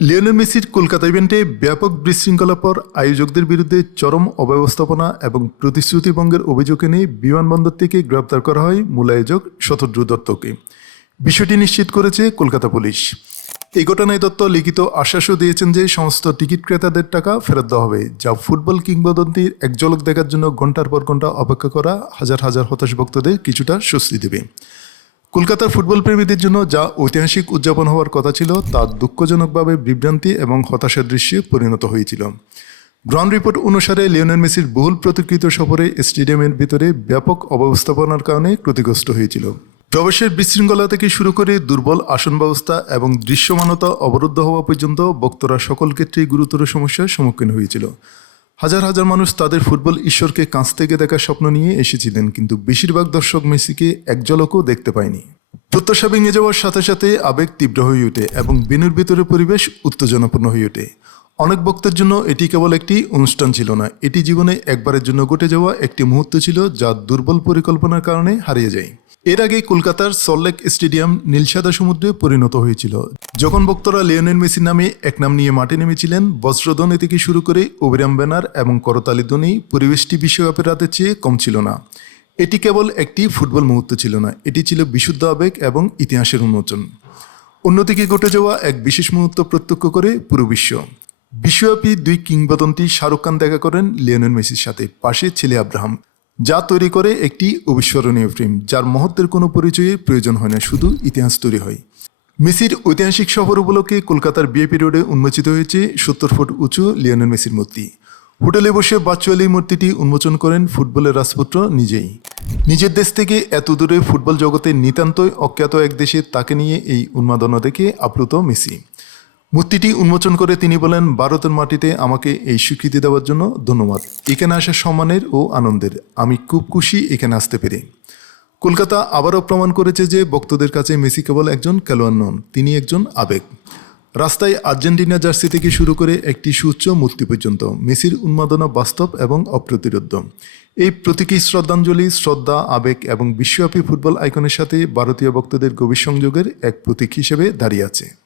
Lionel মেসির কলকাতা ইভেন্টে ব্যাপক বিশৃঙ্খলার পর আয়োজকদের বিরুদ্ধে চরম অব্যবস্থাপনা এবং প্রতিশ্রুতিভঙ্গের অভিযোগ এনে বিমানবন্দর থেকে গ্রেপ্তার করা হয় মূল আয়োজক শতদ্রু দত্তকে। বিষয়টি নিশ্চিত করেছে কলকাতা পুলিশ। এই ঘটনায় দত্ত লিখিত আশ্বাসও দিয়েছেন যে সমস্ত টিকিট ক্রেতাদের টাকা ফেরত দেওয়া হবে, যা ফুটবল কিংবদন্তির এক ঝলক দেখার জন্য ঘন্টার পর ঘন্টা অপেক্ষা করা হাজার হাজার হতাশ ভক্তদের কিছুটা স্বস্তি দেবে। কলকাতার ফুটবল প্রেমীদের জন্য যা ঐতিহাসিক উদযাপন হওয়ার কথা ছিল, তা দুঃখজনকভাবে বিভ্রান্তি এবং হতাশার দৃশ্যে পরিণত হয়েছিল। গ্রাউন্ড রিপোর্ট অনুসারে লিওনেল মেসির বহুল প্রতীক্ষিত সফরে স্টেডিয়ামের ভিতরে ব্যাপক অব্যবস্থাপনার কারণে ক্ষতিগ্রস্ত হয়েছিল। প্রবেশের বিশৃঙ্খলা থেকে শুরু করে দুর্বল আসন ব্যবস্থা এবং দৃশ্যমানতা অবরুদ্ধ হওয়া পর্যন্ত ভক্তরা সকল ক্ষেত্রেই গুরুতর সমস্যার সম্মুখীন হয়েছিল। হাজার হাজার মানুষ তাদের ফুটবল ঈশ্বরকে কাছ থেকে দেখার স্বপ্ন নিয়ে এসেছিলেন, কিন্তু বেশিরভাগ দর্শক মেসিকে এক ঝলকও দেখতে পায়নি। প্রত্যাশা ভেঙে যাওয়ার সাথে সাথে আবেগ তীব্র হয়ে ওঠে এবং ভেন্যুর ভিতরে পরিবেশ উত্তেজনাপূর্ণ হয়ে ওঠে। অনেক ভক্তের জন্য এটি কেবল একটি অনুষ্ঠান ছিল না, এটি জীবনে একবারের জন্য ঘটে যাওয়া একটি মুহূর্ত ছিল, যা দুর্বল পরিকল্পনার কারণে হারিয়ে যায়। এর আগে কলকাতার সল্টলেক স্টেডিয়াম নীলসাদা সমুদ্রে পরিণত হয়েছিল, যখন ভক্তরা লিওনেল মেসির নামে এক নাম নিয়ে মাঠে নেমেছিলেন। বজ্রধ্বনি থেকে শুরু করে অবিরাম ব্যানার এবং করতালি ধ্বনি, পরিবেশটি বিশ্বকাপের রাতের চেয়ে কম ছিল না। এটি কেবল একটি ফুটবল মুহূর্ত ছিল না, এটি ছিল বিশুদ্ধ আবেগ এবং ইতিহাসের উন্মোচন। অন্যদিকে ঘটে যাওয়া এক বিশেষ মুহূর্ত প্রত্যক্ষ করে পুরো বিশ্ব। বিশ্বব্যাপী দুই কিংবদন্তি শাহরুখ খান দেখা করেন লিওনেল মেসির সাথে, পাশে ছেলে আব্রাহাম, যা তৈরি করে একটি অবিস্মরণীয় ফিল্ম, যার মহত্বের কোনো পরিচয়ের প্রয়োজন হয় না, শুধু ইতিহাস তৈরি হয়। মেসির ঐতিহাসিক সফর উপলক্ষে কলকাতার ভিআইপি রোডে উন্মোচিত হয়েছে 70 ফুট উঁচু লিওনেল মেসির মূর্তি। হোটেলে বসে ভার্চুয়ালি মূর্তিটি উন্মোচন করেন ফুটবলের রাজপুত্র নিজেই। নিজের দেশ থেকে এত দূরে ফুটবল জগতে নিতান্তই অজ্ঞাত এক দেশে তাকে নিয়ে এই উন্মাদনা দেখে আপ্লুত মেসি। মূর্তিটি উন্মোচন করে তিনি বলেন, ভারতের মাটিতে আমাকে এই স্বীকৃতি দেওয়ার জন্য ধন্যবাদ। এখানে আসা সম্মানের ও আনন্দের, আমি খুব খুশি এখানে আসতে পেরে। কলকাতা আবারও প্রমাণ করেছে যে ভক্তদের কাছে মেসি কেবল একজন খেলোয়াড় নন, তিনি একজন আবেগ। রাস্তায় আর্জেন্টিনা জার্সি থেকে শুরু করে একটি সুউচ্চ মূর্তি পর্যন্ত মেসির উন্মাদনা বাস্তব এবং অপ্রতিরোধ্য। এই প্রতীকী শ্রদ্ধাঞ্জলি, শ্রদ্ধা, আবেগ এবং বিশ্বব্যাপী ফুটবল আইকনের সাথে ভারতীয় ভক্তদের গভীর সংযোগের এক প্রতীক হিসেবে দাঁড়িয়ে আছে।